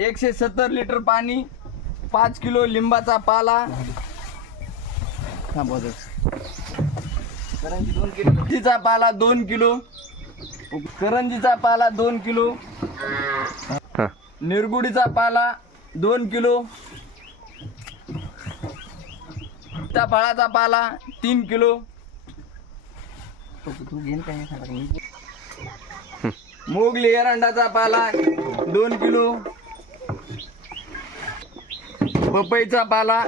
170 litre पाणी, 5 kilo लिंबाचा पाला, करंजीचा पाला 2 किलो, करंजीचा पाला 2 किलो, निरगुडीचा पाला 2 किलो, फळाचा पाला 3 किलो, मोगली एरंडाचा पाला 2 किलो, पपईचा पाला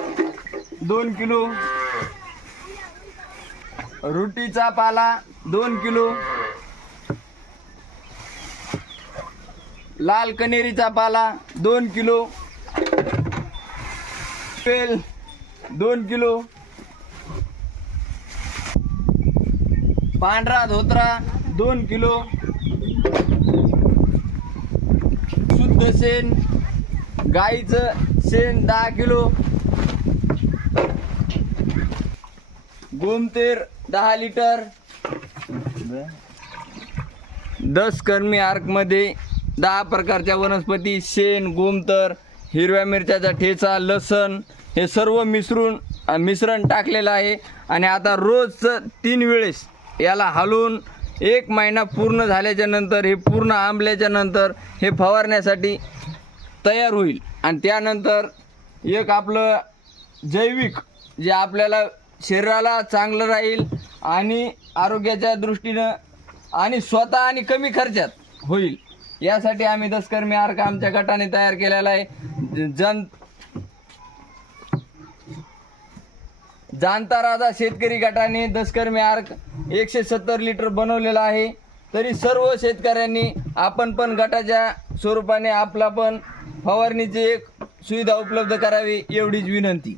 2 किलो, रुटीचा पाला 2 किलो, लाल कनेरीचा पाला 2 किलो, पेल 2 किलो, पांढरा धोत्रा 2 किलो, शुद्ध शेण गाईचं शेण 10 किलो, गोमतेर 10 लिटर, 10 कर्मी आर्कमध्ये 10 प्रकारच्या वनस्पती, शेण, गोमतर, हिरव्या मिरच्याचा ठेचा, लसण हे सर्व मिश्रण टाकलेलं आहे. आणि आता रोज 3 वेळेस याला हलवून 1 महिना पूर्ण झाल्याच्या नंतर हे पूर्ण आंबल्याच्या नंतर हे फवारण्यासाठी तयार होईल. आणि त्यानंतर एक आपलं जैविक जे आपल्याला शरीराला चांगलं राहील आणि आरोग्याच्या दृष्टीनं आणि स्वतः आणि कमी खर्चात होईल यासाठी आम्ही 10 कर्मी आर्क आमच्या गटाने तयार केलेला आहे. जाणता राजा शेतकरी गटाने 10 कर्मी आर्क 170 लिटर बनवलेला आहे. तरी सर्व शेतकऱ्यांनी आपण पण गटाच्या स्वरूपाने आपला पण फवारणीची एक सुविधा उपलब्ध करावी एवढीच विनंती.